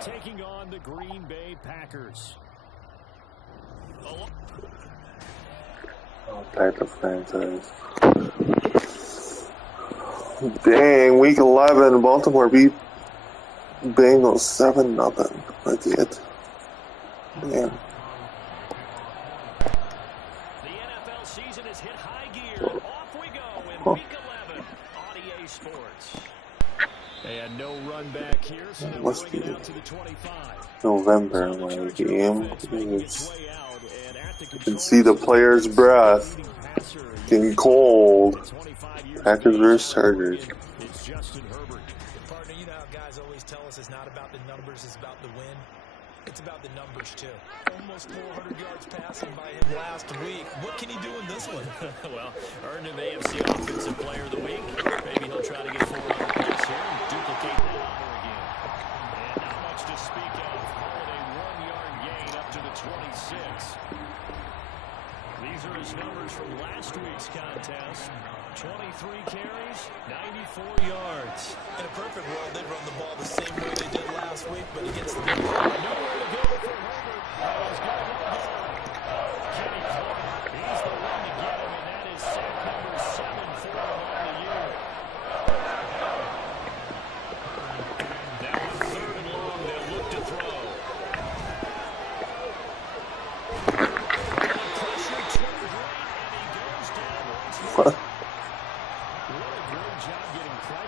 taking on the Green Bay Packers. All type of franchise. Dang, week 11, Baltimore beat Bengals 7-0. That's it. Damn. The NFL season has hit high gear. Off we go in week 11. Audio Sports. They had no run back here, so they bring it out to the 25. November, my game. You can see the player's breath getting cold. Packers vs. Chargers. It's Justin Herbert. Partner, you know how guys always tell us it's not about the numbers, it's about the win. It's about the numbers, too. Almost 400 yards passing by him last week. What can he do in this one? Well, earned him AFC Offensive Player of the Week. Maybe he'll try to get 400 points here and duplicate that honor again. And not much to speak of. Holiday 1-yard gain up to the 26. These are his numbers from last week's contest. 23 carries, 94 yards. In a perfect world, they'd run the ball the same way they did last week, but against the Bengals. Nowhere to go for Herbert. Kenny Clark, he's the one to get him, and that is sack number 7 for him on the year. Now on 3rd and long, they'll look to throw. Pressure turned right, and he goes down once more.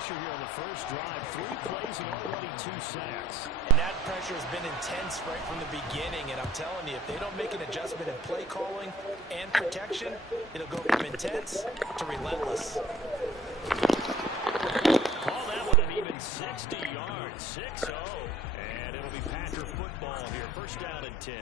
Here on the first drive, 3 plays and already 2 sacks. And that pressure has been intense right from the beginning. And I'm telling you, if they don't make an adjustment in play calling and protection, it'll go from intense to relentless. Call that one an even 60 yards, 6-0. And it'll be Packer football here, first down and 10.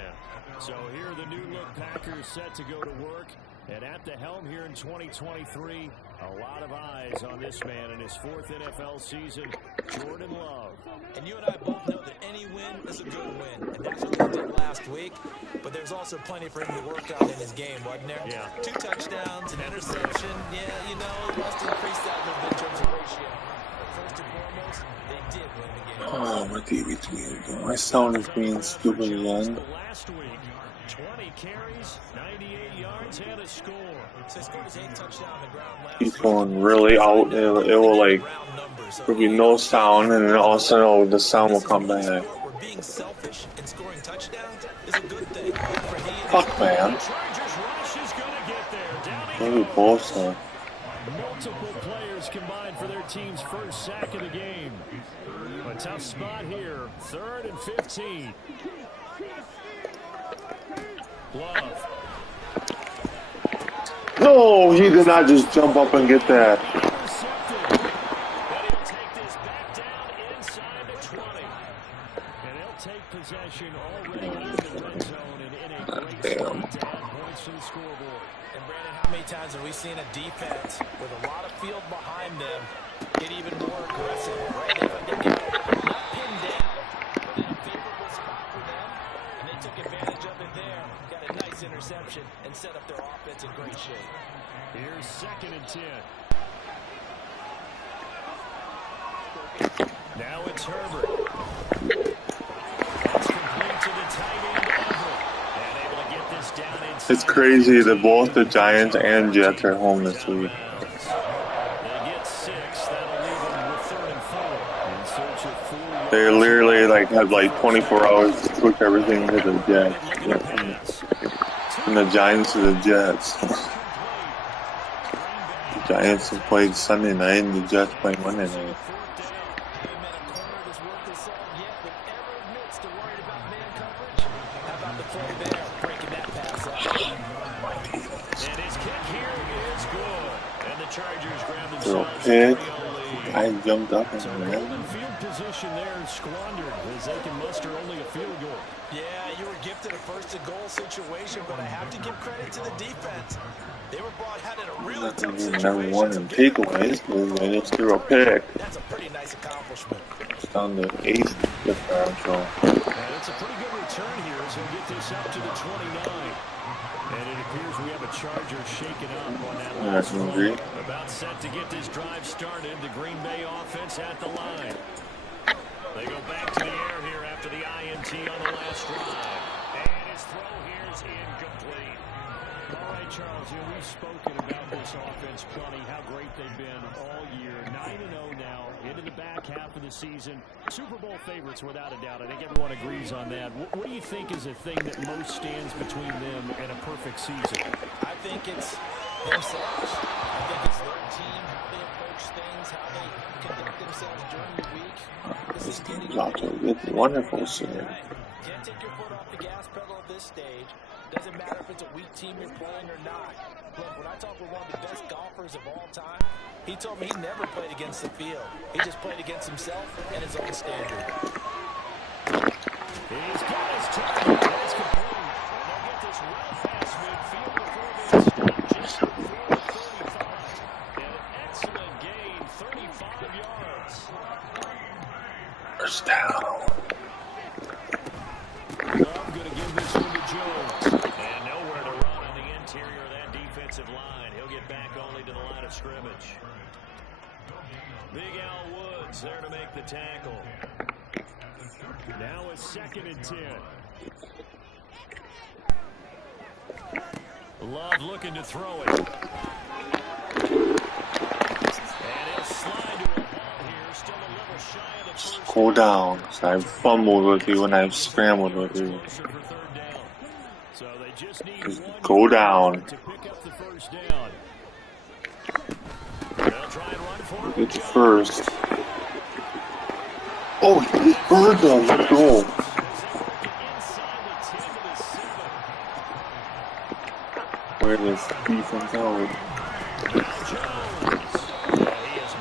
So here are the new look Packers set to go to work. And at the helm here in 2023, a lot of eyes on this man in his 4th NFL season, Jordan Love. And you and I both know that any win is a good win. And that's what he did last week. But there's also plenty for him to work on in his game, wasn't there? Yeah. 2 touchdowns, an interception. Yeah, you know, he must increase that a little bit in terms of ratio. But first and foremost, they did win the game. Oh, my TV's being, my sound is being stupid again. Last week, 20 carries, 98 yards, and a score. So he scored his 8th touchdown on the ground last He's going really out. It will like, there'll be no sound, and then all of a sudden, the sound will come back. Being selfish and scoring touchdowns is a good thing. Fuck, man. Maybe both are. Multiple players combined for their team's first sack of the game. A tough spot here. 3rd and 15. Love. No, he did not just jump up and get that. Damn. And Brandon, how many times have we seen a defense with a lot of field behind them get even more aggressive? Right? They get not pinned down, but in a favorable spot for them, and they took advantage of it there. Got a nice interception and set up their offense in great shape. Here's 2nd and 10. Now it's Herbert. That's complete to the tight end Everett. And able to get this down inside. It's crazy that both the Giants and Jets are home this week. They get 6. That'll leave them with 3rd and 4. In search of 4 yards. They literally like have like 24 hours to cook everything to the Jets. Yeah. From the Giants to the Jets. The Giants have played Sunday night and the Jets play Monday night. Throw a pick. I jumped up and ran. Field position there squandered as they can muster only a field goal. Yeah, you were gifted a first-and-goal situation, but I have to give credit to the defense. They were brought out in a really tough situation. Never won in takeaways because they just threw a pick. That's a pretty nice accomplishment. It's down to 8th differential. And it's a pretty good return here as he'll get this up to the 29. And it appears we have a Charger shaken up on that last one. About set to get this drive started. The Green Bay offense at the line. They go back to the air here after the INT on the last drive. And his throw here is incomplete. All right, Charles, we've spoken about this offense plenty, how great they've been all year. 9-0 now, into the back half of the season. Super Bowl favorites, without a doubt. I think everyone agrees on that. What do you think is the thing that most stands between them and a perfect season? I think it's themselves. I think it's their team, how they approach things, how they conduct themselves during the week. This is getting It's wonderful, sir. Can't take your foot off the gas pedal at this stage. Doesn't matter if it's a weak team you're playing or not. Look, when I talk with one of the best golfers of all time, he told me he never played against the field. He just played against himself and his own standard. He's got his target. That's complete. And they'll get this well past midfield before they stop just before the 35. An excellent gain, 35 yards. First down. I'm going to give this one to Jones. And nowhere to run on the interior of that defensive line. He'll get back only to the line of scrimmage. Big Al Woods there to make the tackle. Now a 2nd and 10. Love looking to throw it. And he'll slide to a ball here. Still a little shy of the first. Go down. So I fumbled with you and I scrambled with you. Closer for 3rd down. So they just need Just one go down. to pick up the first down. They'll try and run for it. It's first. Oh, he burned on the goal. Where does defense out? He is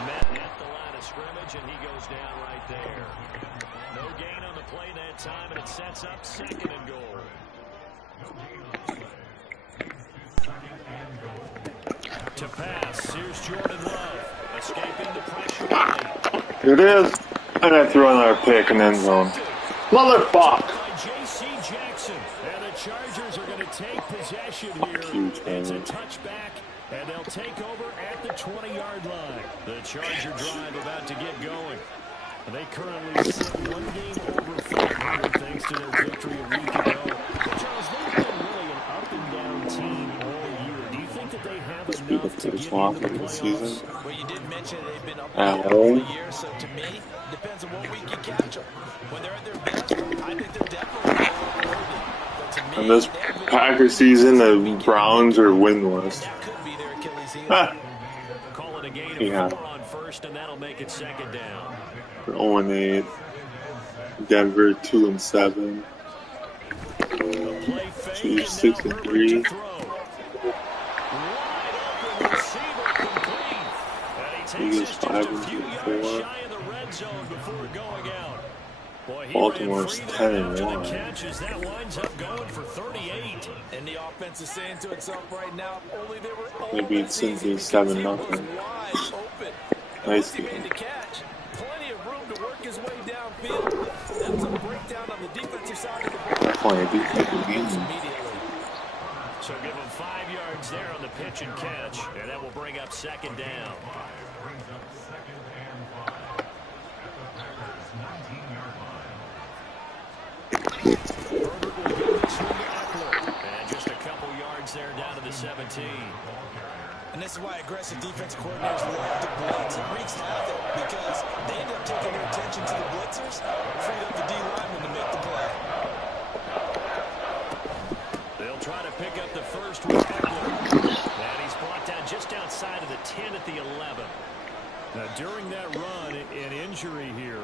met at the line of scrimmage, and he goes down right there. No gain on the play that time, and it sets up 2nd and goal. To pass, here's Jordan Love, escaping the pressure. Here it is. And I threw another pick in end zone. Motherfuck! By J.C. Jackson. And the Chargers are going to take possession here. Huge It's a game. touchback, and they'll take over at the 20-yard line. The Charger drive about to get going. They currently sit 1 game over 500 thanks to their victory a week ago. But Charles, they've been really an up-and-down team all year. Do you think that they have enough to get into the playoffs? Well, you did mention they've been up At and down all home. year, so to me, depends on what week you catch them. When they're at their best, I think they're definitely worthy. But to me, In this they haven't been Packer season, the Browns are winless. that could be their Achilles heel. Ah, Call it a gain of Yeah. 4 on 1st, and that'll make it 2nd down. 0-8. Denver 2-7. Play fake, Chiefs and now 6-3. Herbert to throw. Wide open receiver complete. And he takes Eagles us just a 5-4. few yards shy of the red zone before going out. Boy, he Baltimore's ran free there 10-1. after the catch as that winds up going for 38. And the offense is saying to itself right now, only they were They beat Cincy 7-0. wide open. And Nice once he made game. the catch, plenty of room to work his way downfield. That's a breakdown on the defensive side of the ball. Definitely a defensive game. Immediately. So give him 5 yards there on the pitch and catch, and that will bring up 2nd down. Herbert will give this one to Eckler. And just a couple yards there down to the 17. And this is why aggressive defense coordinators love to blitz. It wreaks havoc because they end up taking their attention to the blitzers, freed up the D lineman to make the play. They'll try to pick up the first with Eckler. And he's brought down just outside of the 10 at the 11. Now, during that run, an injury here.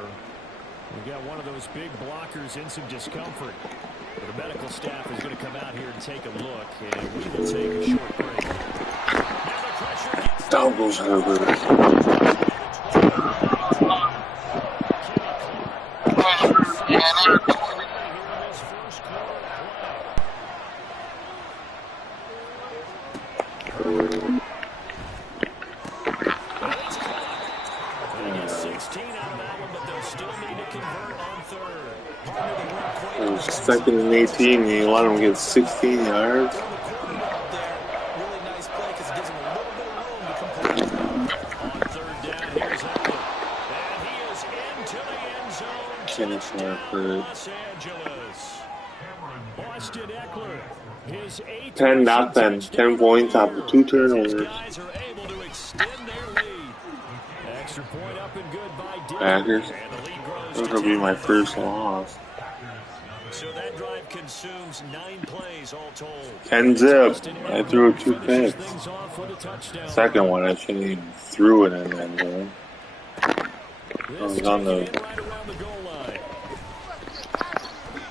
We've got one of those big blockers in some discomfort. But the medical staff is going to come out here and take a look, and we will take a short break. Now the pressure gets Down goes Herbert. They get 16 out of that one, but they'll still need to convert on 3rd. It was 2nd and 18, and you let him get 16 yards. Really nice play because it gives him a little bit of room to complete. on 3rd down. Here's Eckler. And he is into the end zone finish our first. Los Angeles. Austin Eckler, his 10-0, 10 points off of 2 turnovers. guys are able to extend their lead. Extra point up and good by Dick. Packers. And the lead grows This to will be 10. my first loss. So that drive consumes 9 plays all told. 10-zip. I threw 2 Finishes picks. things off with a touchdown. Second one, I shouldn't even threw it in the end zone. I was on the. Right around the goal line.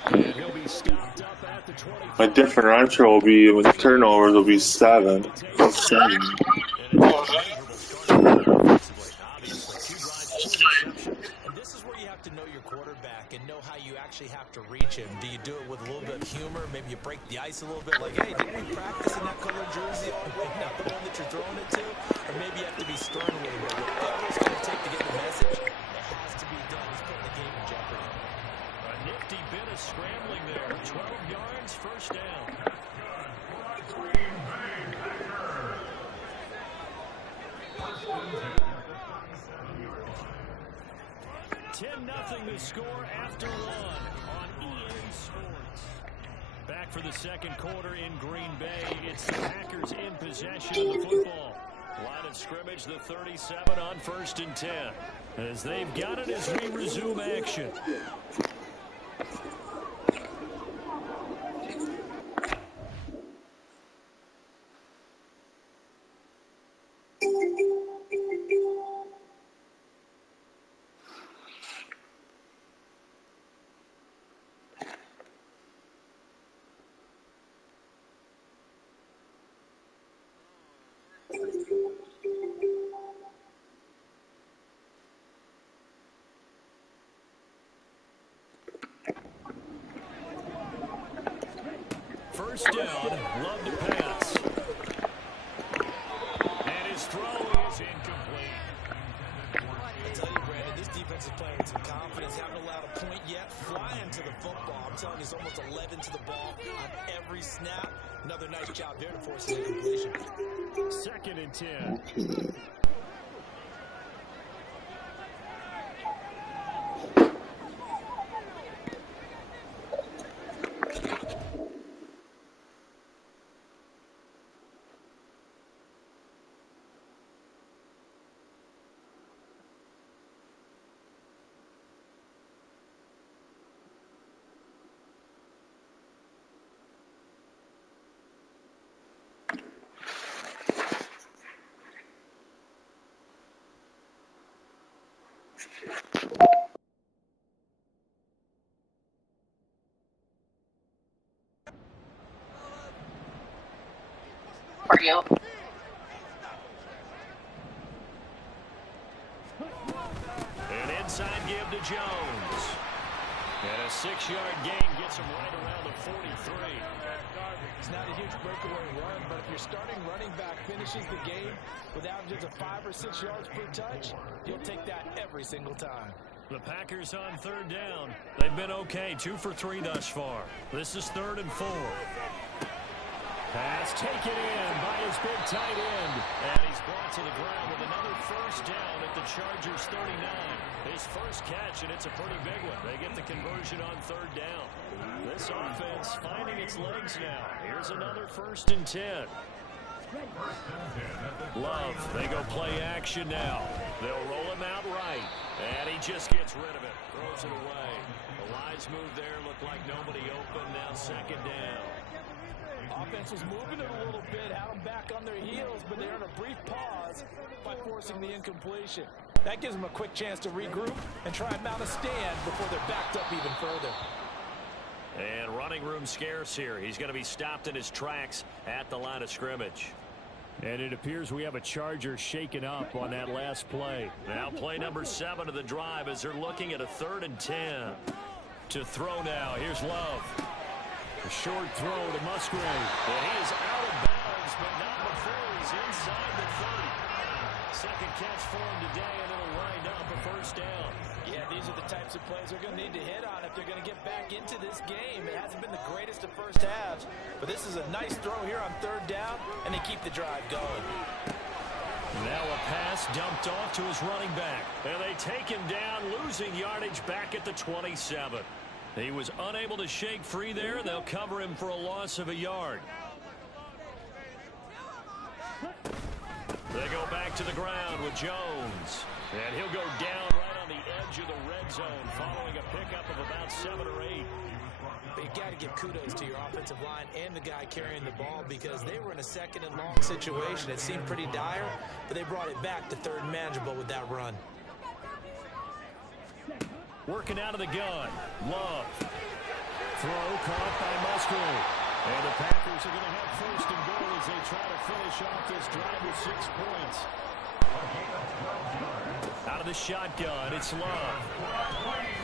And he'll be stopped up at the 25. My differential will be with turnovers will be 7. 7. And this is where you have to know your quarterback and know how you actually have to reach him. Do you do it with a little bit of humor? Maybe you break the ice a little bit, like, hey, didn't we practice in that colored jersey all the way, not the one that you're throwing it to? Or maybe you have to be stern with it. Whatever it's going to take to get the message, it has to be done. He's putting the game in jeopardy. A nifty bit of scrambling there. 12 yards, first down. 10-0 the score after 1 on EA Sports. Back for the second quarter in Green Bay. It's the Packers in possession of the football. Line of scrimmage, the 37 on 1st and 10. As they've got it as we resume action. First down, Love to pass. And his throw is incomplete. I tell you, Brandon, this defense is playing with some confidence. Haven't allowed a point yet. Flying to the football. I'm telling you, it's almost 11 to the ball on every snap. Another nice job there to force an incompletion. 2nd and 10. For you. An inside give to Jones. And a 6-yard gain gets him right around the 43. It's not a huge breakaway run, but if your starting running back finishes the game with averages of 5 or 6 yards per touch, you'll take that every single time. The Packers on 3rd down. They've been okay, 2 for 3 thus far. This is 3rd and 4. Pass taken in by his big tight end. And he's brought to the ground with another first down at the Chargers 39. His first catch, and it's a pretty big one. They get the conversion on 3rd down. This offense finding its legs now. Here's another 1st and 10. Love, they go play action now. They'll roll him out right. And he just gets rid of it. Throws it away. The wise move there. Looked like nobody open. Now 2nd down. Offense was moving it a little bit, had them back on their heels, but they earned a brief pause by forcing the incompletion. That gives them a quick chance to regroup and try and mount a stand before they're backed up even further. And running room scarce here. He's going to be stopped in his tracks at the line of scrimmage. And it appears we have a Charger shaken up on that last play. Now play number 7 of the drive as they're looking at a 3rd and 10. To throw now. Here's Love. A short throw to Musgrave. And he is out of bounds, but not before he's inside the 30. Second catch for him today, and it'll wind up a first down. Yeah, these are the types of plays they're going to need to hit on if they're going to get back into this game. It hasn't been the greatest of first halves, but this is a nice throw here on 3rd down, and they keep the drive going. Now a pass dumped off to his running back. And they take him down, losing yardage back at the 27. He was unable to shake free there. They'll cover him for a loss of a yard. They go back to the ground with Jones. And he'll go down right on the edge of the red zone following a pickup of about 7 or 8. But you got to give kudos to your offensive line and the guy carrying the ball because they were in a second and long situation. It seemed pretty dire, but they brought it back to third and manageable with that run. Working out of the gun. Love. Throw caught by Musgrave. And the Packers are going to have first and goal as they try to finish off this drive with 6 points. Out of the shotgun, it's Love. And he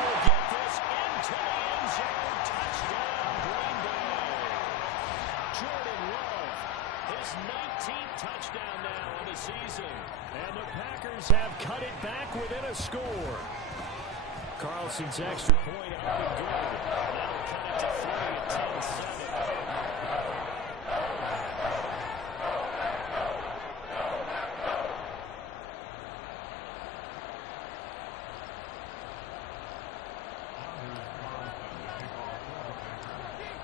will get this into the end zone. Touchdown, Green Bay. Jordan Love, his 19th touchdown now of the season. And the Packers have cut it back within a score. Carlson's extra point up and good. That'll cut it to 3 at 10-7.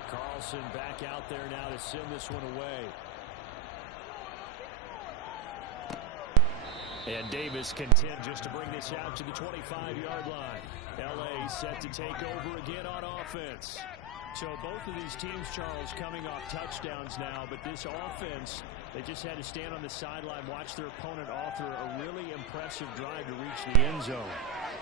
Carlson back out there now to send this one away. And Davis content just to bring this out to the 25-yard line. L.A. set to take over again on offense. So both of these teams, Charles, coming off touchdowns now, but this offense, they just had to stand on the sideline, watch their opponent author a really impressive drive to reach the end zone.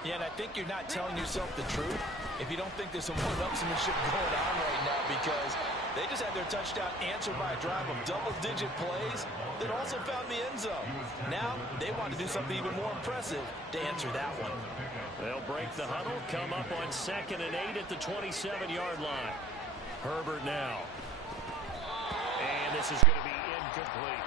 Yeah, and I think you're not telling yourself the truth if you don't think there's some one-upsmanship going on right now, because they just had their touchdown answered by a drive of double-digit plays that also found the end zone. Now they want to do something even more impressive to answer that one. They'll break the huddle, come up on 2nd and 8 at the 27-yard line. Herbert now. And this is going to be incomplete.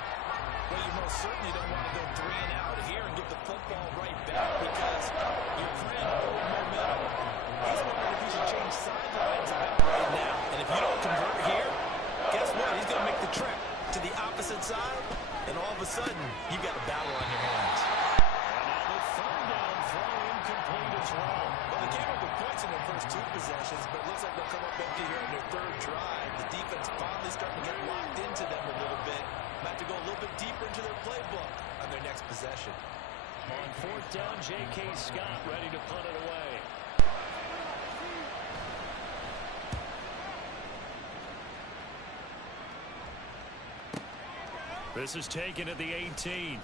Well, you most certainly don't want to go 3 and out here and give the football right back because you're trying to hold momentum. He's wondering if he should change sidelines right now. And if you don't convert here, guess what? He's going to make the trek to the opposite side, and all of a sudden, you've got a battle on your hands. And now the third down throw incomplete as well. Well, they came up with points in their first 2 possessions, but it looks like they'll come up empty here on their 3rd drive. The defense finally starting to get locked into them a little bit. Might have to go a little bit deeper into their playbook on their next possession. On 4th down, J.K. Scott ready to punt it away. This is taken at the 18.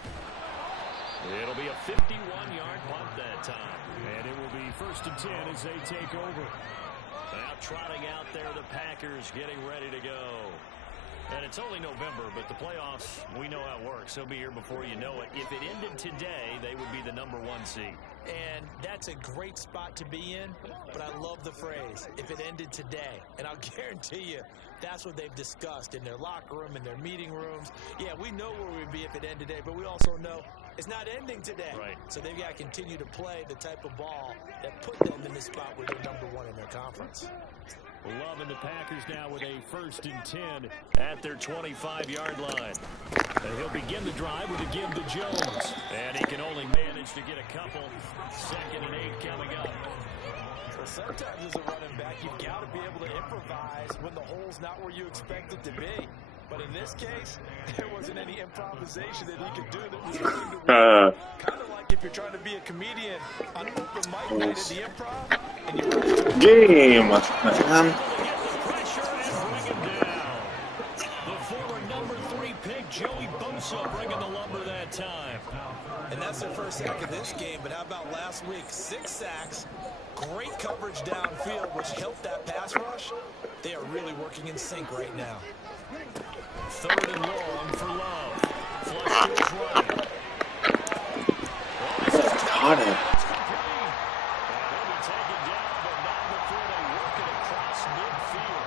It'll be a 51-yard punt that time. And it will be 1st and 10 as they take over. Now trotting out there, the Packers getting ready to go. And it's only November, but the playoffs, we know how it works. They'll be here before you know it. If it ended today, they would be the #1 seed. And that's a great spot to be in, but I love the phrase, if it ended today. And I'll guarantee you, that's what they've discussed in their locker room, in their meeting rooms. Yeah, we know where we'd be if it ended today, but we also know it's not ending today. Right. So they've got to continue to play the type of ball that put them in the spot where they're #1 in their conference. Love and the Packers now with a 1st and 10 at their 25-yard line. And he'll begin the drive with a give to Jones. And he can only manage to get a couple. 2nd and 8 coming up. So sometimes as a running back, you've got to be able to improvise when the hole's not where you expect it to be. But in this case, there wasn't any improvisation that he could do that was going to work. Kind of like if you're trying to be a comedian on open mic night at the Improv. And Game. Pressure and bring him down. The former #3 pick, Joey Bosa, bringing the lumber that time. And that's their first sack of this game. But how about last week? 6 sacks, great coverage downfield, which helped that pass rush. They are really working in sync right now. 3rd and long for Love. Flush to his right. Got it. He'll be taken down, but not before they work it across midfield.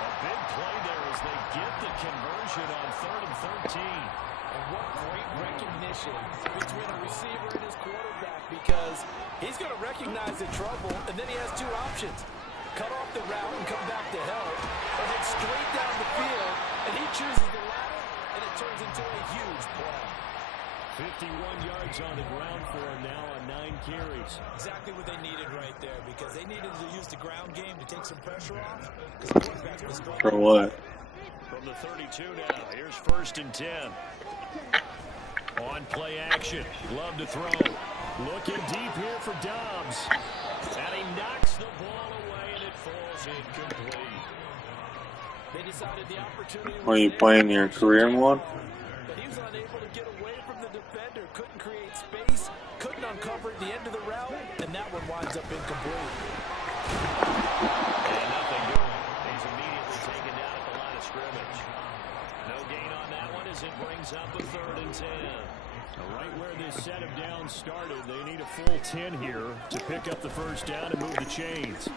A big play there as they get the conversion on 3rd and 13. And what great recognition between a receiver and his quarterback, because he's going to recognize the trouble, and then he has 2 options. Cut off the route and come back to help, or head straight down the field, and he chooses the latter, and it turns into a huge play. 51 yards on the ground for him now on 9 carries. Exactly what they needed right there, because they needed to use the ground game to take some pressure off. Because the quarterback was For what? From the 32 now, here's 1st and 10. On play action, Love to throw. Looking deep here for Dobbs. And he knocks the ball away, and it falls incomplete. They decided the opportunity was Are you there. playing your career mode? But he was unable to get away from the defender, couldn't create space, couldn't uncover the end of the route, and that one winds up incomplete. And nothing doing. He's immediately taken down at the line of scrimmage. No gain on that one as it brings up a 3rd and 10. Right where this set of downs started, they need a full 10 here to pick up the 1st down and move the chains.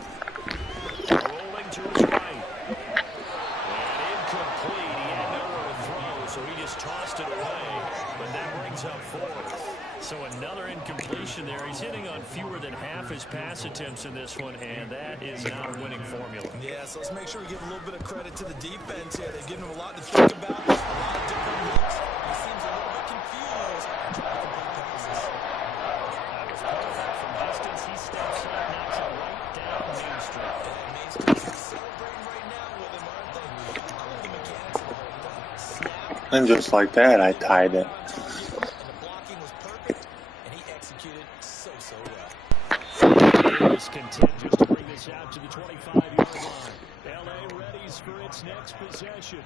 Rolling to his right. And incomplete. He had nowhere to throw, so he just tossed it away. But that brings up 4th. So another incompletion there. He's hitting on fewer than half his pass attempts in this one, and that is not a winning formula. Yeah, so let's make sure we give a little bit of credit to the defense here. They've given him a lot to think about, a lot of different looks. He seems a little bit confused trying to complete passes. That was perfect from distance. He steps up, knocks it right down Main Street. Main Street's celebrating right now with him, aren't they? I love the mechanics of the whole thing. Snap. And just like that, I tied it. And the blocking was perfect, and he executed so well. Davis continues to bring this out to the 25-yard line. L.A. readies for its next possession.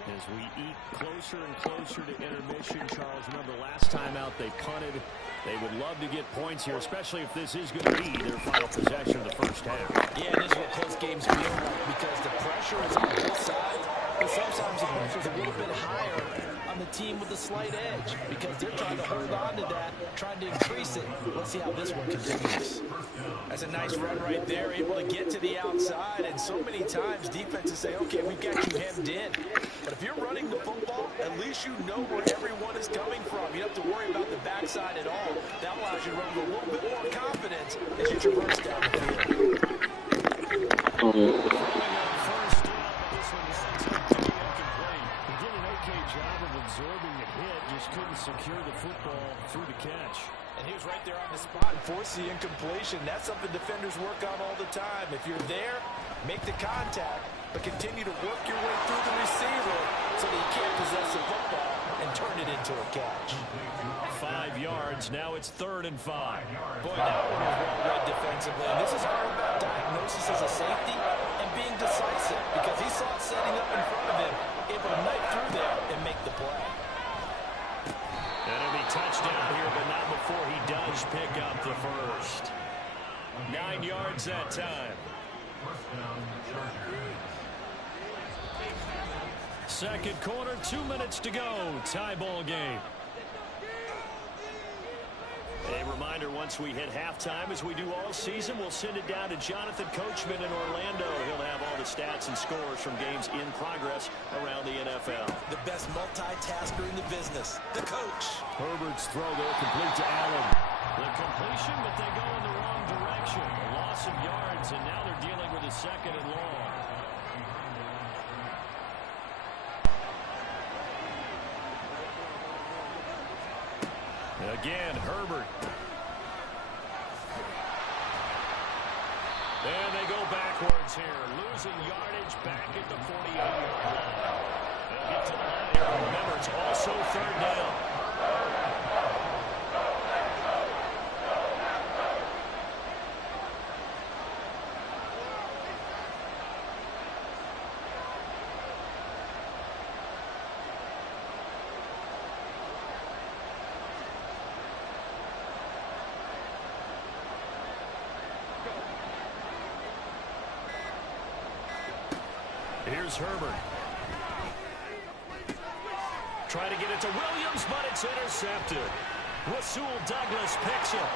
As we eat closer and closer to intermission, Charles, remember last time out they punted. They would love to get points here, especially if this is going to be their final possession of the 1st half. Yeah, this is what close games feel like, because the pressure is on both sides, but sometimes the pressure is a little bit higher on the team with a slight edge, because they're trying to hold on to that, trying to increase it. Let's see how this one continues. That's a nice run right there, able to get to the outside, and so many times defenses say, okay, we've got you hemmed in. But if you're running the football, at least you know where everyone is coming from. You don't have to worry about the backside at all. That allows you to run with a little bit more confidence as you traverse down the field. He did an okay job of absorbing the hit, just couldn't secure the football through the catch. And he was right there on the spot and forced the incompletion. That's something defenders work on all the time. If you're there, make the contact, but continue to work your way through the receiver so that you can't possess the football and turn it into a catch. 5 yards. Now it's 3rd and 5. Boy, that one was well read defensively. And this is all about diagnosis as a safety and being decisive, because he saw it setting up in front of him, able to knife through there and make the play. And it'll be touchdown here, but not before he does pick up the 1st. 9 yards that time. 2nd quarter, 2 minutes to go. Tie ball game. A reminder, once we hit halftime, as we do all season, we'll send it down to Jonathan Coachman in Orlando. He'll have all the stats and scores from games in progress around the NFL. The best multitasker in the business, the coach. Herbert's throw there, complete to Allen. The completion, but they go in the wrong direction. A loss of yards, and now they're dealing with a 2nd and long. Again, Herbert. And they go backwards here. Losing yardage back at the 48-yard line. They'll get to the line here. Remember, it's also 3rd down. Here's Herbert. Try to get it to Williams, but it's intercepted. Rasul Douglas picks it.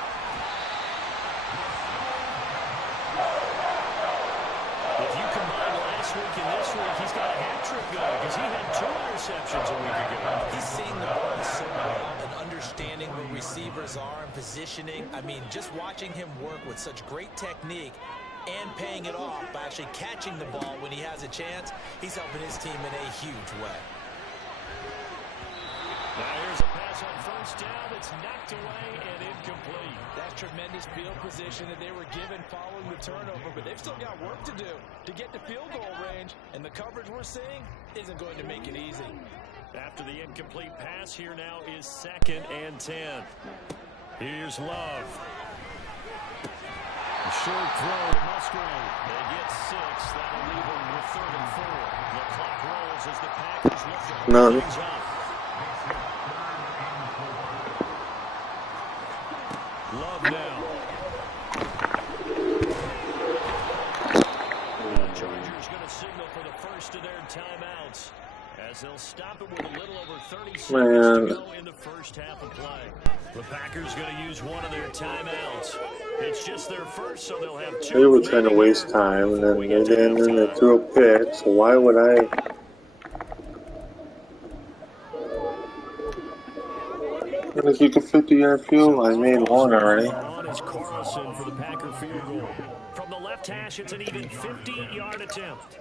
If you combine last week and this week, he's got a hat trick going because he had 2 interceptions a week ago. He's seeing the ball so well and understanding where receivers are and positioning. I mean, just watching him work with such great technique and paying it off by actually catching the ball when he has a chance, he's helping his team in a huge way. Now here's a pass on first down that's knocked away and incomplete. That's tremendous field position that they were given following the turnover, but they've still got work to do to get to field goal range, and the coverage we're seeing isn't going to make it easy. After the incomplete pass, here now is 2nd and 10. Here's Love. A short throw to Musgrave. They get 6. That'll leave them with 3rd and 4. The clock rolls as the Packers look to hold things up. Love now. The Chargers going to signal for the first of their timeouts, as they'll stop it with a little over 30 seconds to go in the first half of play. The Packers going to use one of their timeouts. It's just their first, so they'll have 2. They were trying to waste time, and then they threw a pick, so why would I? And if you could 50-yard field, I made one already. On is Carlson for the Packer field goal. From the left hash, it's an even 50-yard attempt.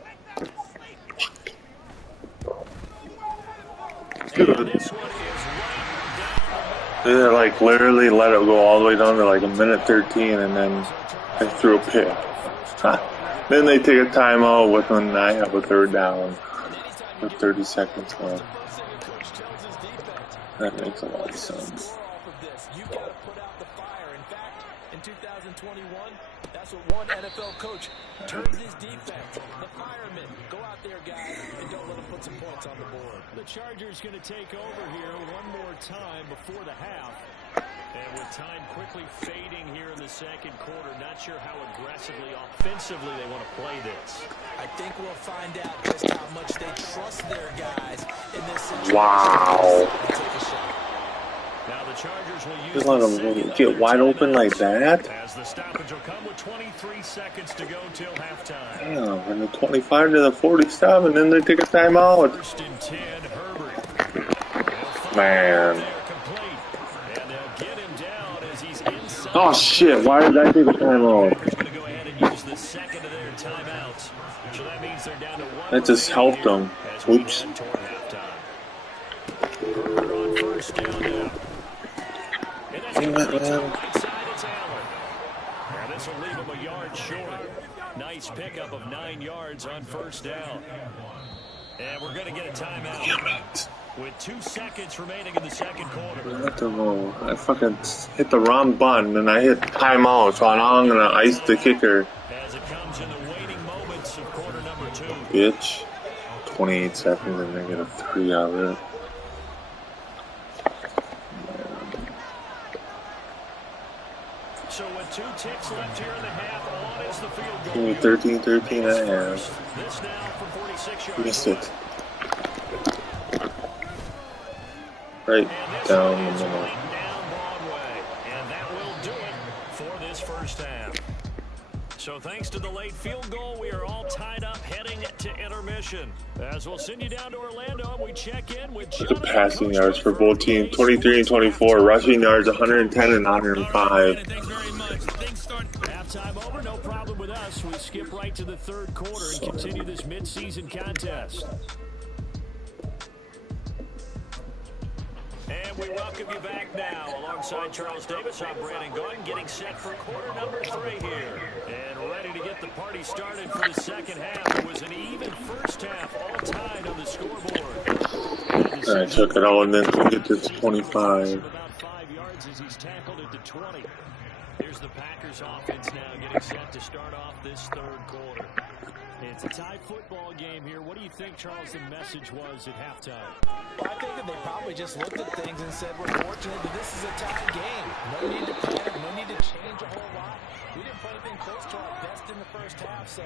And this one is right down. They like literally let it go all the way down to like a minute 13, and then they threw a pick. Then they take a timeout with when I have a 3rd down with 30 seconds left. That makes a lot of sense. You got to put out the fire. In fact, in 2021, that's what one NFL coach turns his defense. The firemen, go out there, guys, and don't let them put some points on the board. The Chargers going to take over here one more time before the half. And with time quickly fading here in the second quarter, not sure how aggressively, offensively they want to play this. I think we'll find out just how much they trust their guys in this situation. Wow. Now the Chargers will use Just let them get wide open like that? as the stoppage will come with 23 seconds to go till halftime. Damn, from the 25 to the 47, and then they take a timeout. 1st and 10, Herbert. Man. And they'll get him down as he's inside. Oh shit, why did I take a timeout? He's going to go ahead and use the second of their timeouts. So that means they're down to 1. That just helped them. Oops. Herbert on first down now. Damn it, man. And this will leave him a yard short. Nice pickup of 9 yards on first down. And we're going to get a timeout. Damn it. With 2 seconds remaining in the second quarter. What the hell? I fucking hit the wrong button and I hit timeout, so now I'm gonna ice the kicker. As it comes in the waning moments of quarter number 2. Bitch. 28 seconds and they get a 3 out of it. So with 2 ticks left here in the half, on is the field goal. Give me 13 and a half. This now from 46 yards. Missed it. Right down the middle. Down Broadway, and that will do it for this first half. So thanks to the late field goal, we are all tied up heading to intermission. As we'll send you down to Orlando, we check in with The passing yards for both teams, 23 and 24. Rushing yards, 110 and 105. Thanks very much. Things start halftime over, no problem with us. We skip right to the third quarter and continue this mid-season contest. And we welcome you back now. Alongside Charles Davis, I'm Brandon Gordon, getting set for quarter number 3 here. And ready to get the party started for the second half. It was an even first half, all tied on the scoreboard. I took it all and then took it to 25. About 5 yards as he's tackled at the 20. Here's the Packers offense now getting set to start off this third quarter. It's a tie football game here. What do you think, Charles, the message was at halftime? Well, I think that they probably just looked at things and said, we're fortunate that this is a tie game. No need to panic, no need to change a whole lot. We didn't play anything close to our best in the first half, so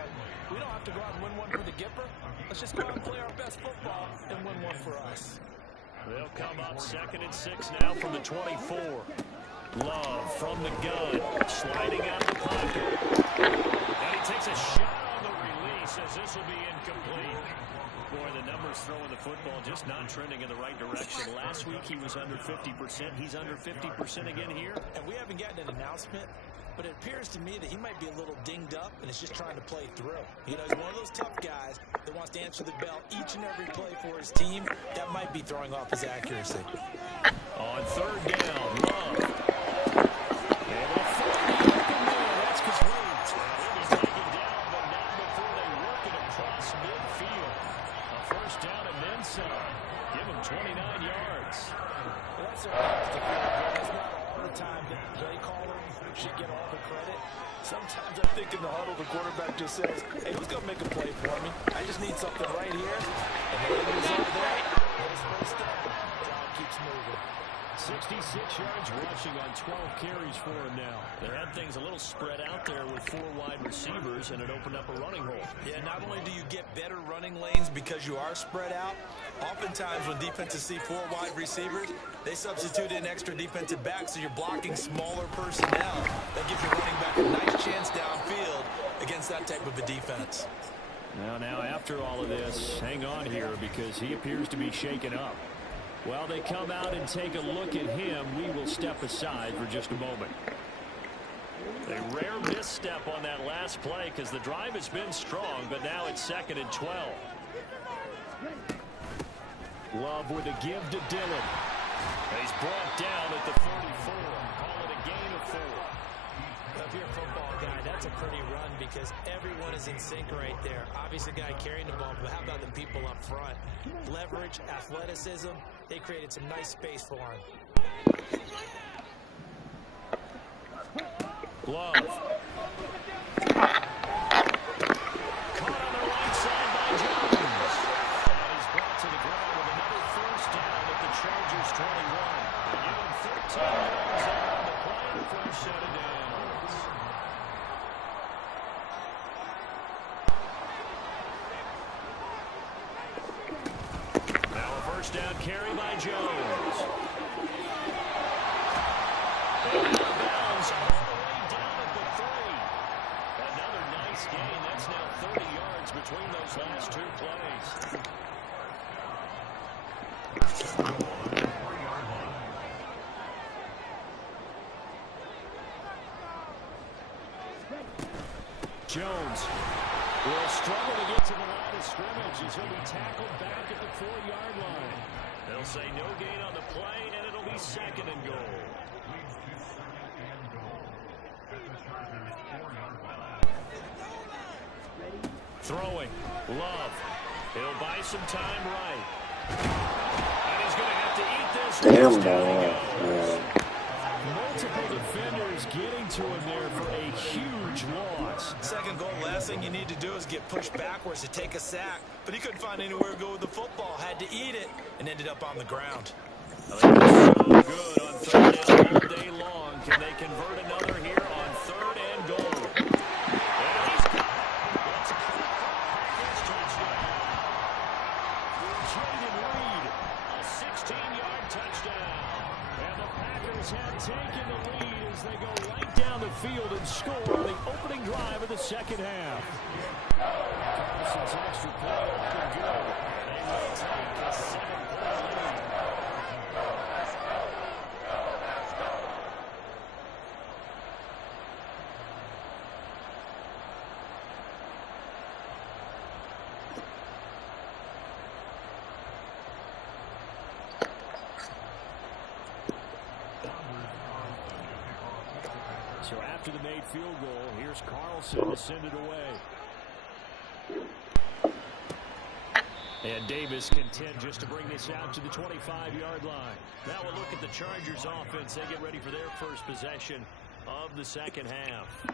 we don't have to go out and win one for the Gipper. Let's just go out and play our best football and win one for us. They'll come up 2nd and 6 now from the 24. Love from the gun, sliding out the pocket. And he takes a shot on the release as this will be incomplete. Boy, the numbers throwing the football just not trending in the right direction. Last week he was under 50%. He's under 50% again here. And we haven't gotten an announcement but it appears to me that he might be a little dinged up and is just trying to play through. You know, he's one of those tough guys that wants to answer the bell each and every play for his team. That might be throwing off his accuracy. On third down, Love. Able to find the open man. That's complete. He'll be taken down, but not before they work it across midfield. A first down and then some. Give him 29 yards. Well, that's a realistic play. That's not all the time that the play caller should get all the credit. Sometimes I think in the huddle, the quarterback just says, hey, who's going to make a play for me? I just need something right here. And the end result there, nice first down. Job keeps moving. 66 yards rushing on 12 carries for him now. They had things a little spread out there with 4 wide receivers, and it opened up a running hole. Yeah, not only do you get better running lanes because you are spread out, oftentimes when defenses see 4 wide receivers, they substitute in extra defensive backs, so you're blocking smaller personnel. That gives your running back a nice chance downfield against that type of a defense. Now after all of this, hang on here because he appears to be shaken up. While they come out and take a look at him, we will step aside for just a moment. A rare misstep on that last play because the drive has been strong, but now it's 2nd and 12. Love with a give to Dillon. He's brought down at the 34. Call it a gain of 4. If you're a football guy, that's a pretty run because everyone is in sync right there. Obviously, the guy carrying the ball, but how about the people up front? Leverage, athleticism, they created some nice space for him. Love. Caught on the right side by Jones. And he's brought to the ground with another first down at the Chargers 21. They give him 13 yards there on the play and first set of downs. Now a first down carry by Jones. And out of bounds all the way down at the 3. Another nice gain. That's now 30 yards between those last 2 plays. Jones will struggle to get to the line of scrimmage as he'll be tackled back at the 4-yard line. They'll say no gain on the play, and it'll be 2nd and goal. Throwing. Love. He'll buy some time right. And he's going to have to eat this. Damn ball. Multiple defenders getting to him there for a huge loss. Second goal, last thing you need to do is get pushed backwards to take a sack. But he couldn't find anywhere to go with the football. Had to eat it and ended up on the ground. They were so good on 3rd down all day long. Can they convert another here on 3rd and goal? And he's got it. It's a Packers touchdown. Jaden Reed, a 16-yard touchdown. And the Packers have taken the lead as they go right down the field and score on the opening drive of the 2nd half. Carlson's extra play looking good. They will take a 7-point lead. So after the made field goal, here's Carlson to send it away. And Davis content just to bring this out to the 25-yard line. Now we'll look at the Chargers offense. They get ready for their first possession of the 2nd half.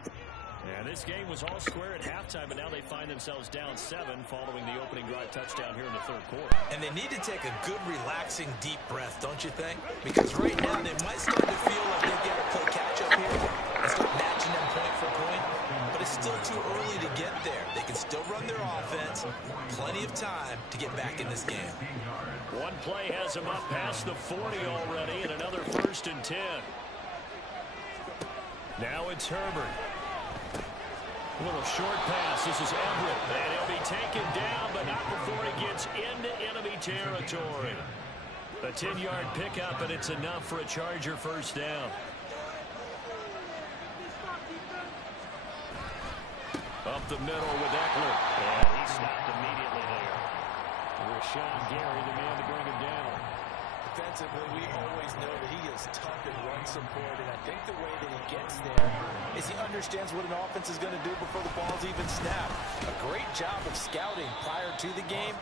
And this game was all square at halftime, but now they find themselves down 7 following the opening drive touchdown here in the 3rd quarter. And they need to take a good, relaxing, deep breath, don't you think? Because right now they might start to feel like they've got to play catch-up here and start matching them point for point. But it's still too early to get there. They can still run their offense. Plenty of time to get back in this game. One play has them up past the 40 already, and another 1st and 10. Now it's Herbert. A little short pass. This is Everett. And he'll be taken down, but not before he gets into enemy territory. A 10-yard pickup, and it's enough for a Charger first down. Up the middle with Eckler. And he stopped immediately there. Rashawn Gary, the man to bring him down. Defensively, we always know that he is tough and run support, and I think the way that he gets there is he understands what an offense is going to do before the ball's even snapped. A great job of scouting prior to the game,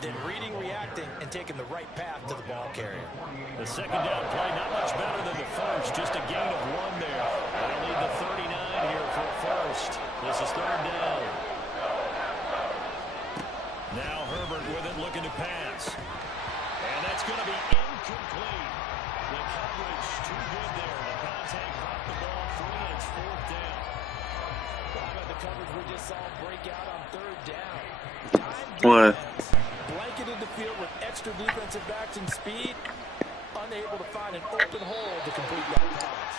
then reading, reacting, and taking the right path to the ball carrier. The second down play, not much better than the first, just a gain of 1 there. They'll need the 39 here for first. This is third down. Now Herbert with it, looking to pass. And that's going to be incomplete. The coverage too good there. The contact dropped the ball free, and it's fourth down. How about the coverage we just saw break out on third down? What? Blanketed the field with extra defensive backs and speed. Unable to find an open hole to complete that pass.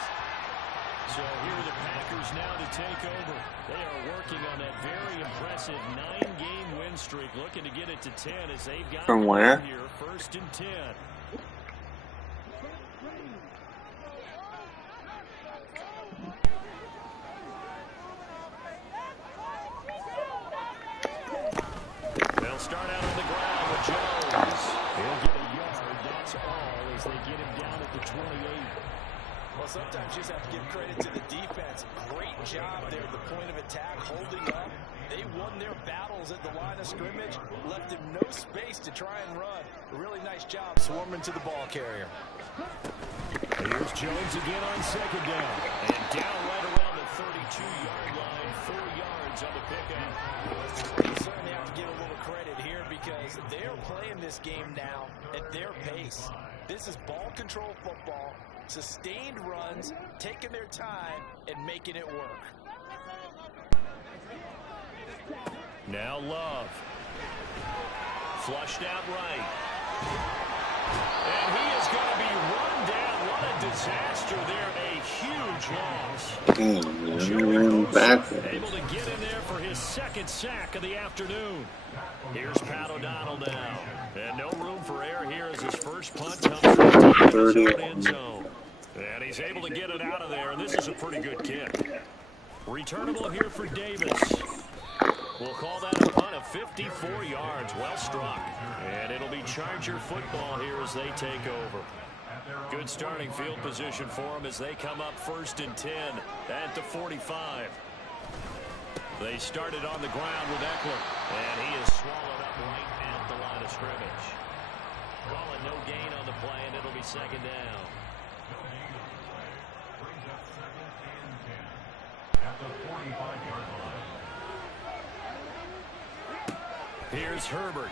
So here are the Packers now to take over. They are working on that very impressive 9-game win streak, looking to get it to 10 as they've got From where? Here, first and 10. They'll start out on the ground with Jones. He'll get a yard, that's all, as they get him down at the 28. Well, sometimes you just have to give credit to the defense. Great job there at the point of attack, holding up. They won their battles at the line of scrimmage, left him no space to try and run. A really nice job swarming to the ball carrier. Here's Jones again on second down. And down right around the 32-yard line, 4 yards on the pickup. You certainly have to give a little credit here because they're playing this game now at their pace. This is ball control football. Sustained runs, taking their time, and making it work. Now Love. Flushed out right. And he is going to be run down. What a disaster there. A huge loss. Able to get in there for his second sack of the afternoon. Here's Pat O'Donnell now. And no room for error here as his first punt comes from his own end zone. And he's able to get it out of there, and this is a pretty good kick. Returnable here for Davis. We'll call that a punt of 54 yards. Well struck. And it'll be Charger football here as they take over. Good starting field position for them as they come up first and 10 at the 45. They started on the ground with Eckler, and he is swallowed up right at the line of scrimmage. Call it no gain on the play, and it'll be second down. At the 45-yard line. Here's Herbert.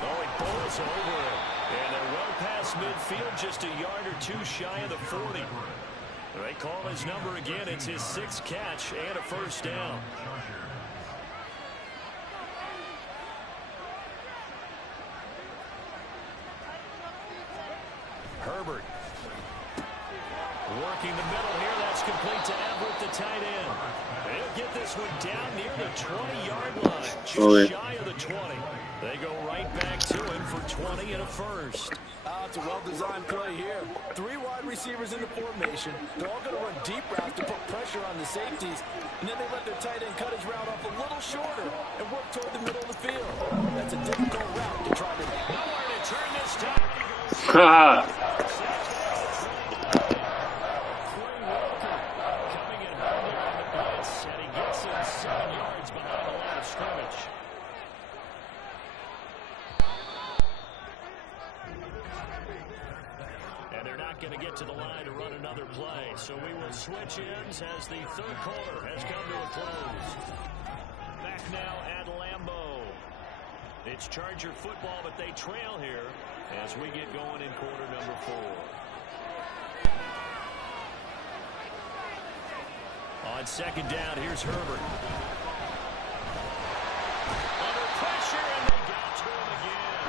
Oh, he bowls over it. And they're well past midfield, just a yard or two shy of the 40. They call his number again. It's his 6th catch and a first down. Herbert. Working the middle here. That's complete to Everett, the tight end. They'll get this one down near the 20-yard line. Just shy of the 20. They go right back to him for 20 and a first. It's a well-designed play here. 3 wide receivers in the formation. They're all going to run deep routes to put pressure on the safeties. And then they let their tight end cut his route off a little shorter and work toward the middle of the field. That's a difficult route to try to... Nowhere to turn this time. Going to get to the line to run another play. So we will switch ends as the third quarter has come to a close. Back now at Lambeau. It's Charger football, but they trail here as we get going in quarter number 4. On second down, here's Herbert. Under pressure, and they got to him again.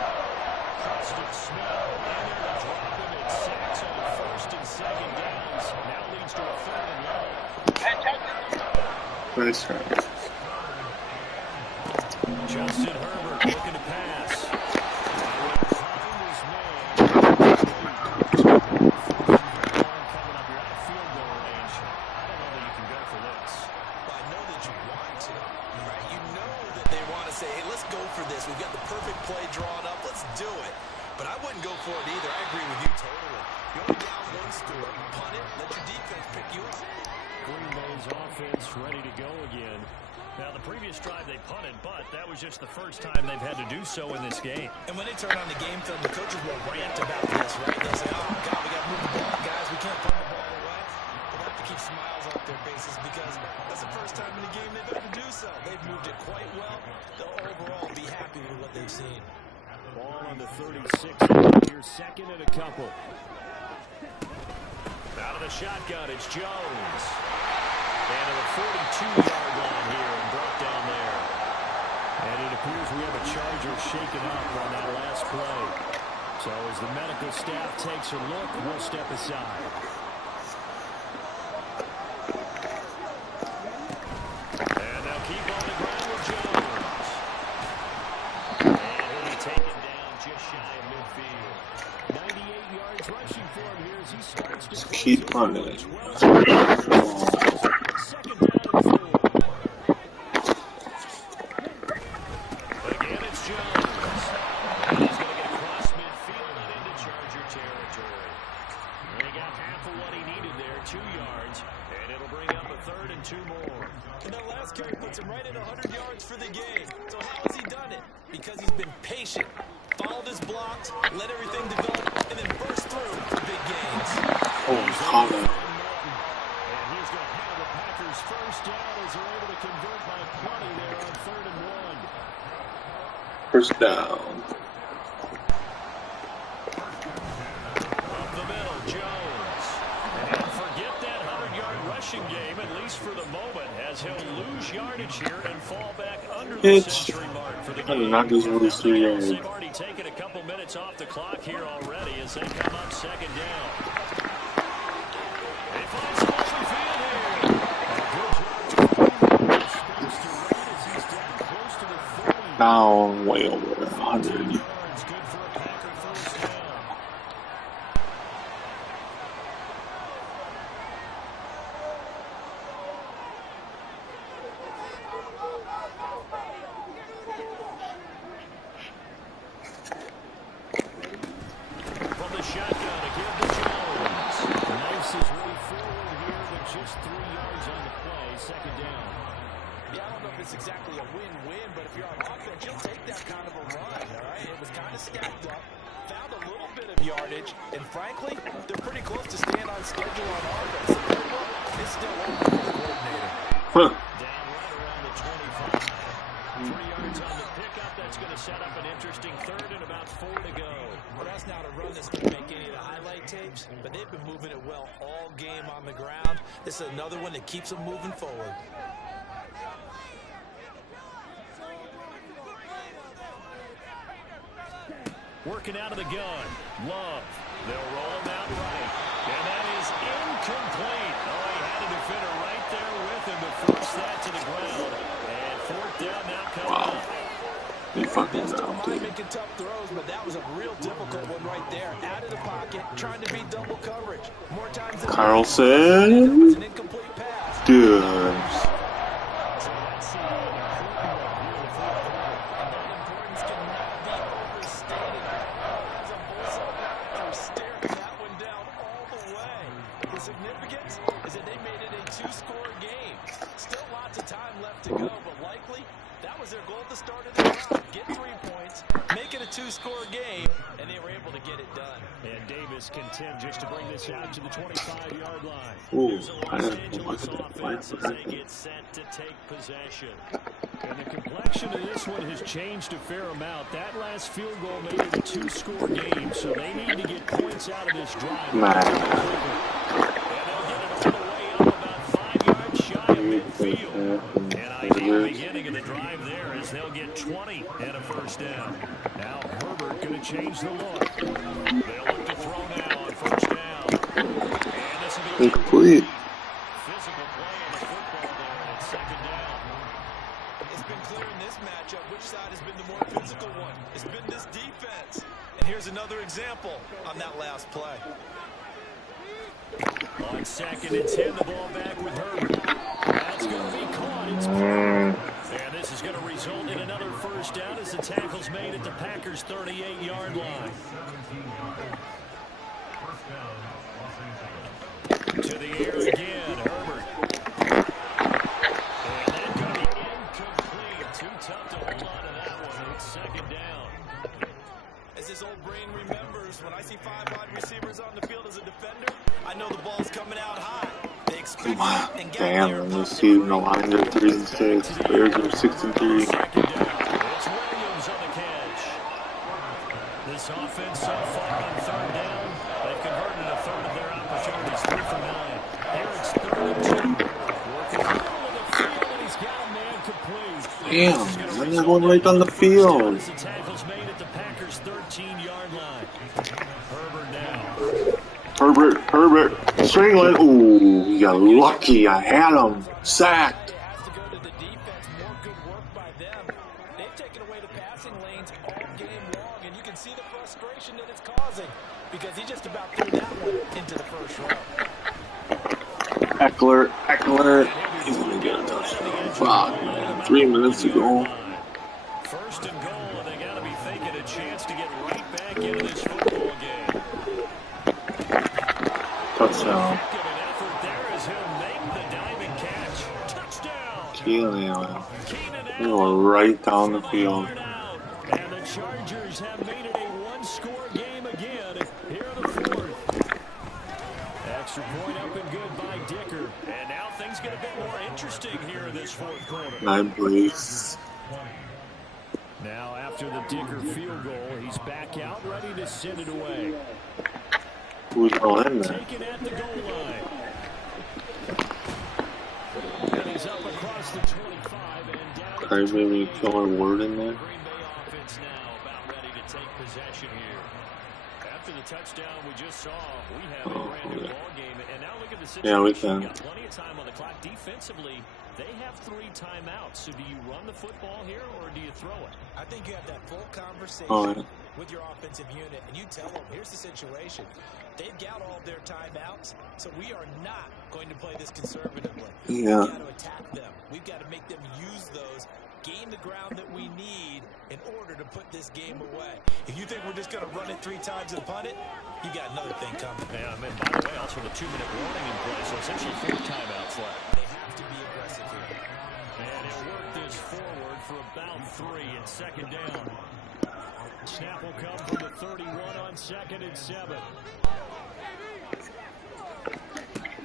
Preston Smith, and they're going to drop him at 6 on first and second downs. Now leads to a third and long. Nice try. Justin Herbert looking to pass. Coming up, you're out of field goal range. I don't know that you can go for this. I know that you want to. offense ready to go again. Now, the previous drive they punted, but that was just the first time they've had to do so in this game. And when they turn on the game film, the coaches will rant about this, right? They'll say, oh, God, we got to move the ball, guys. We can't punt the ball away. They'll have to keep smiles off their faces because that's the first time in the game they've had to do so. They've moved it quite well. They'll overall be happy with what they've seen. Ball on the 36. Here's second and a couple. Out of the shotgun, it's Jones. And to the 42-yard line here and brought down there. And it appears we have a Charger shaken up on that last play. So as the medical staff takes a look, we'll step aside. And they'll keep on the ground with Jones. And he'll be taken down just shy of midfield. 98 yards rushing for him here as he starts to keep running. Second down and 4. Again, it's Jones. And he's going to get across midfield and into Charger territory. And he got half of what he needed there, 2 yards. And it'll bring up a 3rd and 2 more. And that last carry puts him right at 100 yards for the game. So how has he done it? Because he's been patient, followed his blocks, let everything develop, and then burst through for big gains. Oh, Colin. And he's going to have the Packers first down as they're able to convert by plenty there on 3rd and 1. First down. Up the middle, Jones. And forget that 100-yard rushing game, at least for the moment, as he'll lose yardage here and fall back under the century mark for the game. Not just lose 3 yards. They've already taken a couple minutes off the clock here already as they come up second down. They find some open field here. Now way over 100. From the shotgun, again to Jones. Knifes his way forward here, but just 3 yards on the play. Second down. Yeah, I don't know if it's exactly a win-win, but if you're on offense, you'll take that kind of a run, all right? It was kind of stacked up, found a little bit of yardage, and frankly, they're pretty close to staying on schedule on offense. The playbook is still open for the coordinator. Huh. Down right around the 25. 3 yards on the pickup. That's going to set up an interesting 3rd and about 4 to go. Well, that's not a run that's going to make any of the highlight tapes, but they've been moving it well all game on the ground. This is another one that keeps them moving forward. Working out of the gun. Love. They'll roll him out right. And that is incomplete. Oh, he had a defender right there with him to force that to the ground. And 4th down now coming up. He fucking Still out, mind dude. making tough throws, but that was a real difficult one right there. Out of the pocket, trying to beat double coverage. More times than Carlson. it was an incomplete pass. Dubs. The significance is that they made it a 2-score game. Still lots of time left to go, but likely that was their goal at the start of the drive. Get 3 points, make it a 2-score game, and they were able to get it done. And Davis content just to bring this out to the 25-yard line. Ooh, Here's the I Los didn't Angeles look at that offense as they get set to take possession. And the complexion of this one has changed a fair amount. That last field goal made it a 2-score game, so they need to get points out of this drive. And they'll get it all the way up about 5 yards shy of midfield. And ideal beginning of the drive there as they'll get 20 and a first down. Now Herbert going to change the look. They'll look to throw now on first down. And this will be Incomplete. physical play on the football there, and it's second down. It's been clear in this matchup which side has been the more physical one. It's been this defense. And here's another example on that last play. On 2nd and 10, the ball back with Herbert. That's going to be caught. It's and this is going to result in another first down as the tackle's made at the Packers' 38-yard line. To the air again, Herbert. I know the ball's coming out high. They expect Come on. and got Damn, there let me above see. the No, Lions are 3-6. Bears are 6-3. Second down. It's Williams on the catch. This offense so far on third down, they've converted a third of their opportunities, 3 for 9. Here it's 3rd and 2. Working the middle of the field, and he's got a man complete. Damn, man, they're going right on the field. As the tackle's made at the Packers' 13-yard line. Herbert now. Herbert, strangling. Ooh, he got lucky. I had him. Sacked. has to go to the defense. More good work by them. They've taken away the passing lanes all game long, and you can see the frustration that it's causing because he just about threw that one into the first row. Eckler, he's going to get a touchdown. Fuck, man. 3 minutes to go. First and goal, and they got to be thinking a chance to get right back into this football game. Touchdown. They were right down the field. And the Chargers have made it a one-score game again here in the fourth. Extra point up and good by Dicker. And now things get a bit more interesting here in this fourth quarter. 9 plays. Now after the Dicker field goal, he's back out ready to send it away. Who's all in there? Taken at the goal line. And he's up across the 25 and down. Can I maybe kill a word in there? Green Bay offense now about ready to take possession here. After the touchdown we just saw, we have a brand new ball game. And now look at the situation. Yeah, we can. Got plenty of time on the clock. Defensively, they have 3 timeouts. So do you run the football here or do you throw it? I think you have that full conversation with your offensive unit, and you tell them, here's the situation. They've got all their timeouts, so we are not going to play this conservatively. Yeah. We've got to attack them. We've got to make them use those, gain the ground that we need in order to put this game away. If you think we're just going to run it 3 times and punt it, you got another thing coming. Yeah, I mean, by the way, also the 2-minute warning in play, so essentially 4 timeouts left. They have to be aggressive here. And he'll work this forward for about 3 and second down. Snap will come from the 31 on 2nd and 7.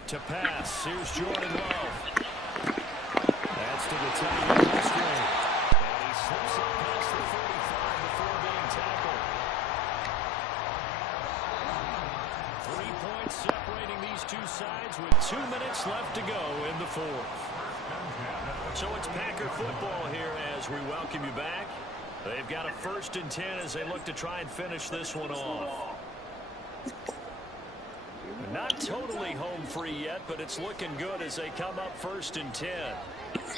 To pass, here's Jordan Love. That's to the tight end of the string. And he slips up past the 45 before being tackled. 3 points separating these two sides with 2 minutes left to go in the fourth. So it's Packer football here as we welcome you back. They've got a 1st and 10 as they look to try and finish this one off. Not totally home free yet, but it's looking good as they come up 1st and 10. 5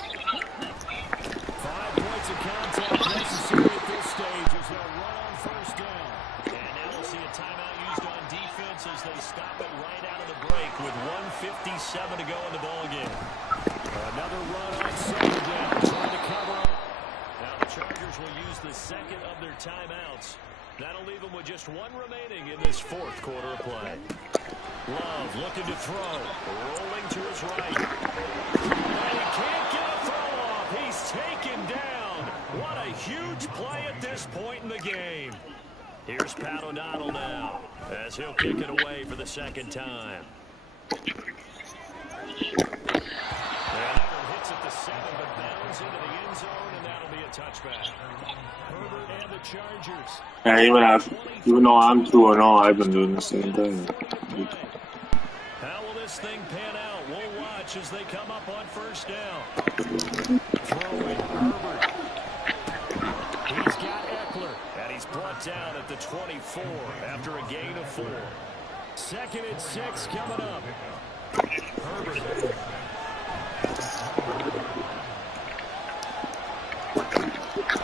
points of contact necessary at this stage as they'll run on 1st down. And now we'll see a timeout used on defense as they stop it right out of the break with 1:57 to go in the ballgame. Another run on 2nd down, trying to cover up. Now the Chargers will use the 2nd of their timeouts. That'll leave them with just 1 remaining in this 4th quarter of play. Love looking to throw, rolling to his right. And he can't get a throw off. He's taken down. What a huge play at this point in the game. Here's Pat O'Donnell now as he'll kick it away for the 2nd time. Hits at the 7, but bounds into the end zone, and that'll be a touchback. Herbert and the Chargers. Yeah, even though I'm 2-0, I've been doing the same thing. How will this thing pan out? We'll watch as they come up on 1st down. Throwing Herbert. He's got Eckler, and he's brought down at the 24 after a gain of 4. 2nd and 6 coming up. Herbert.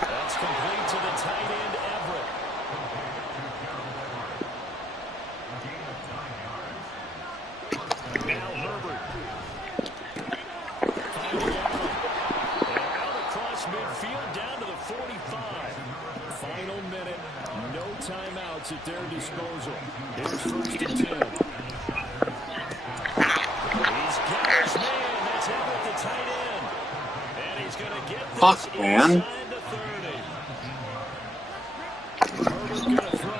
That's complete to the tight end, Everett. Now Herbert. Finding Allen. And out across midfield down to the 45. Final minute. No timeouts at their disposal. Here's 1st and 10. He's got his man. That's Everett, the tight end. And he's going to get this Fuck, man. inside the 30. Herbert's going to throw.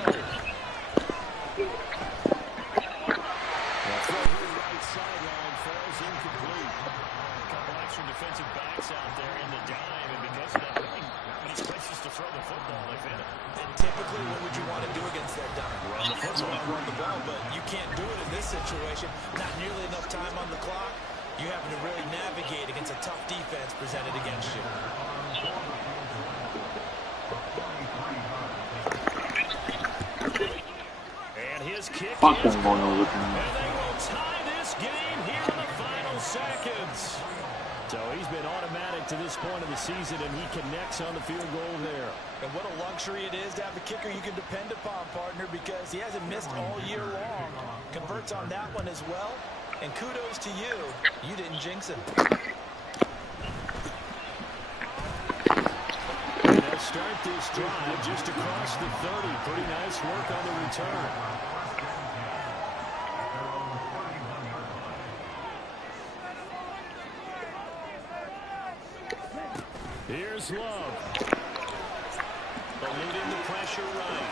sideline, falls incomplete. A couple extra defensive backs out there in the dime, and because of that, not many places to throw the football. They've hit it. And typically, what would you want to do against that dime? Run the football. Run the ball, but you can't do it in this situation. Not nearly enough time on the clock. You having to really navigate against a tough defense presented against you. And his kick Fucking is going over good. to me. And they will tie this game here in the final seconds. So he's been automatic to this point of the season, and he connects on the field goal there. And what a luxury it is to have a kicker you can depend upon, partner, because he hasn't missed all year long. Converts on that one as well. And kudos to you. You didn't jinx him. And they'll start this drive just across the 30. Pretty nice work on the return. Here's Love. Eluding the pressure right.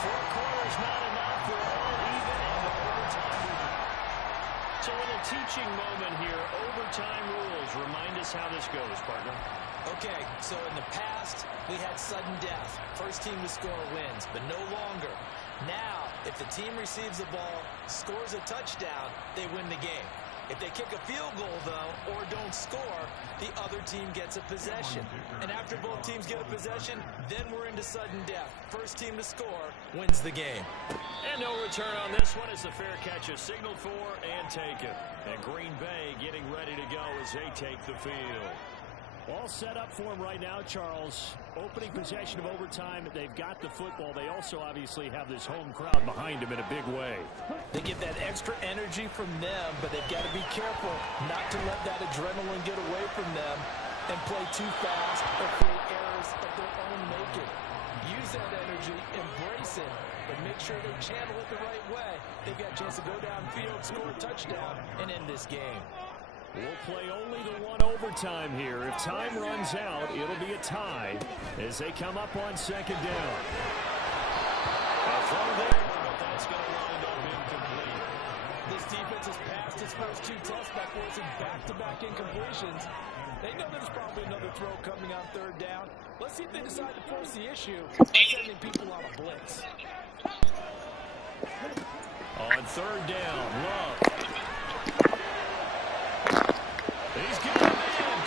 Four quarters not enough. We're all even in the overtime. So a little teaching moment here. Overtime rules. Remind us how this goes, partner. Okay, so in the past, we had sudden death. First team to score wins, but no longer. Now, if the team receives the ball, scores a touchdown, they win the game. If they kick a field goal, though, or don't score, the other team gets a possession. And after both teams get a possession, then we're into sudden death. First team to score wins the game. And no return on this one as the fair catch is signaled for and taken. And Green Bay getting ready to go as they take the field. All set up for him right now, Charles. Opening possession of overtime. They've got the football. They also obviously have this home crowd behind them in a big way. They get that extra energy from them, but they've got to be careful not to let that adrenaline get away from them and play too fast or create errors of their own making. Use that energy, embrace it, but make sure they channel it the right way. They've got a chance to go downfield, score a touchdown, and end this game. We'll play only the one overtime here. If time runs out, it'll be a tie as they come up on second down. A throw there, but that's going to wind up incomplete. This defense has passed its first two tests by forcing back-to-back incompletions. They know there's probably another throw coming on third down. Let's see if they decide to force the issue by sending people on a blitz. On third down, Love. He's got it in,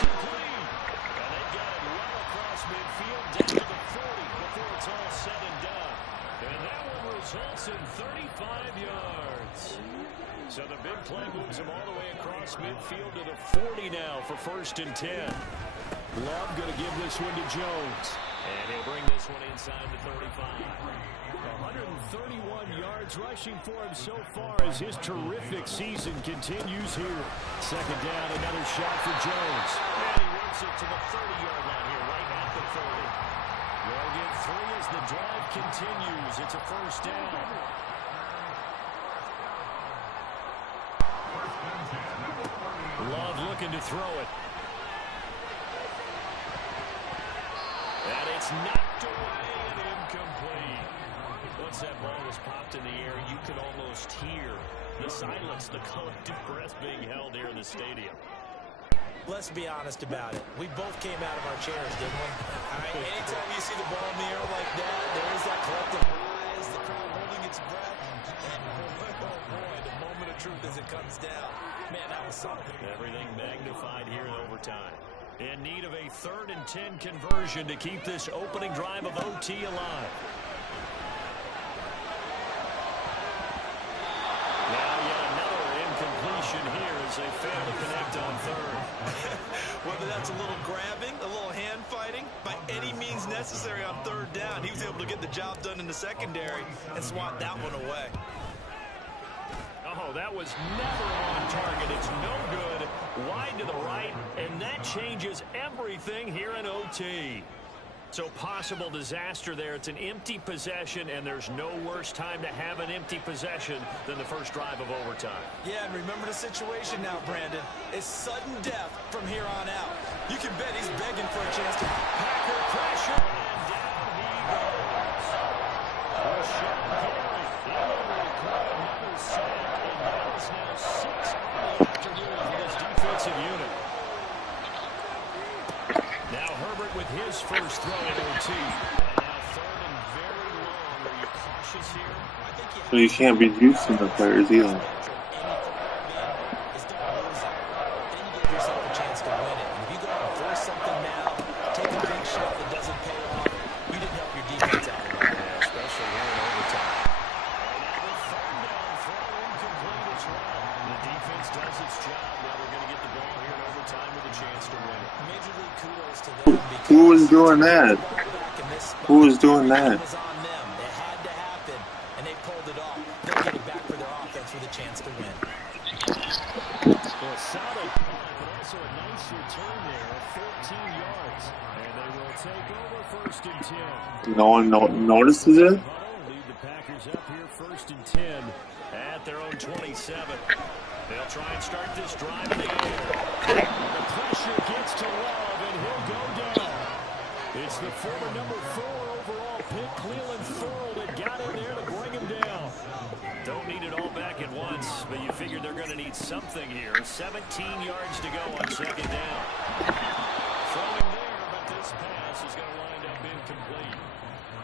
complete. And they got it well across midfield, down to the 40 before it's all said and done. And that one results in 35 yards. So the big play moves him all the way across midfield to the 40 now for 1st and 10. Love going to give this one to Jones. And he'll bring this one inside the 35. 131 yards rushing for him so far as his terrific season continues here. Second down, another shot for Jones. And he works it to the 30-yard line here, right at the 30. They'll get 3 as the drive continues. It's a 1st down. Love looking to throw it. And it's knocked away and incomplete. Once that ball was popped in the air, you could almost hear the silence, the collective breath being held here in the stadium. Let's be honest about it. We both came out of our chairs, didn't we? All right, anytime you see the ball in the air like that, there is that collective rise, the crowd holding its breath. And oh boy, the moment of truth as it comes down. Man, that was something. Everything magnified here in overtime. In need of a 3rd and 10 conversion to keep this opening drive of OT alive. Now yet another incompletion here as they fail to connect on 3rd. Whether that's a little grabbing, a little hand fighting, by any means necessary on 3rd down, he was able to get the job done in the secondary and swat that one away. Oh, that was never on target. It's no good. Wide to the right, and that changes everything here in OT. So possible disaster there. It's an empty possession, and there's no worse time to have an empty possession than the first drive of overtime. Yeah, and remember the situation now, Brandon. It's sudden death from here on out. You can bet he's begging for a chance to... Packer pressure, and down he goes. first throw at OT. And now third and very long. Are you cautious here? I think So you can't be juicing the players either. Yourself a chance to win it. And if you go out and force something now, take a big shot that doesn't pay off, you didn't help your defense out at all. Yeah, especially here in overtime. And the third down throw incomplete as well. The defense does its job. Now they're going to get the ball here in overtime with a chance to win it. Major league kudos to them. Who was doing that? Who was doing that? It was on them. It had to happen, and they pulled it off. They'll get it back for their offense with a chance to win. Well, solid punt, but also a nice return there, 14 yards. And they will take over first and 10. No one notices it? Lead the Packers up here first and 10 at their own 27. They'll try and start this drive in the air. The pressure gets to Love, and he'll go down. It's the former number 4 overall pick, Cleveland Ferrell, that got in there to bring him down. Don't need it all back at once, but you figure they're going to need something here. 17 yards to go on second down. Throwing there, but this pass is going to wind up incomplete.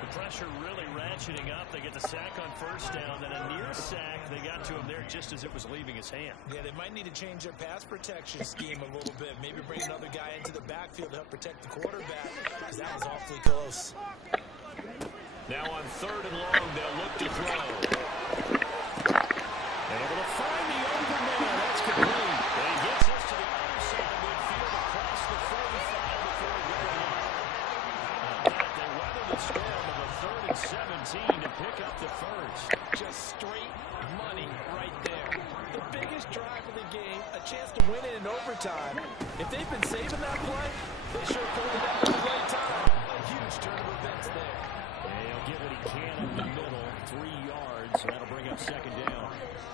The pressure really ratcheting up. They get the sack on first down, then a near sack. They got to him there just as it was leaving his hand. Yeah, they might need to change their pass protection scheme a little bit. Maybe bring another guy into the backfield to help protect the quarterback, because that was awfully close. Now on third and long, they'll look to throw. And able to find the open man. That's complete. And he gets us to the other side of midfield across the 45 before going out. How about that? They weathered the storm of a 3rd and 17 to pick up the first. Just straight money right there. The biggest drive of the game, a chance to win it in overtime. If they've been saving that play, they sure pulled it out at the right time. A huge turn of events there. And he'll get what he can up the middle, 3 yards, and that'll bring up second down.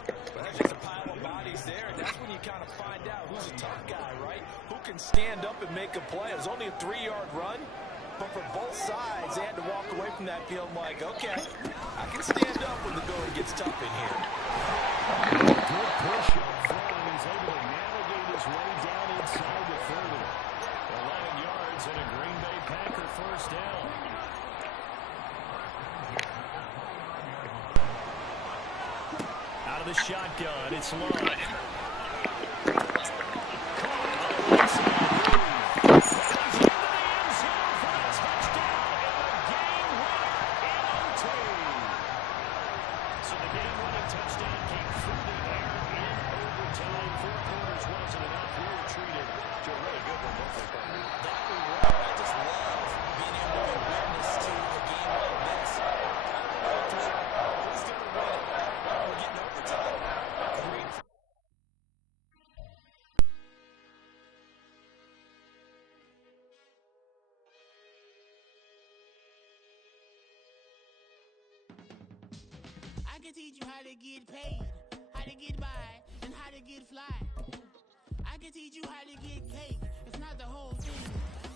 But there's just a pile of bodies there, and that's when you kind of find out who's a tough guy, right? Who can stand up and make a play. It was only a 3-yard run, but for both sides, they had to walk away from that field like, okay, I can stand up when the going gets tough in here. Good push up front, and he's able to navigate his way down inside the 30. 11 yards and a Green Bay Packer first down. Out of the shotgun, it's Love. I can teach you how to get paid, how to get by, and how to get fly. I can teach you how to get cake. It's not the whole thing,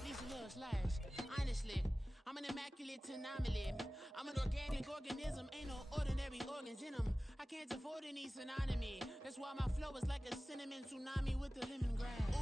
just a little slice. Honestly, I'm an immaculate anomaly. I'm an organic organism, ain't no ordinary organs in them. I can't afford any synonymy. That's why my flow is like a cinnamon tsunami with the lemongrass.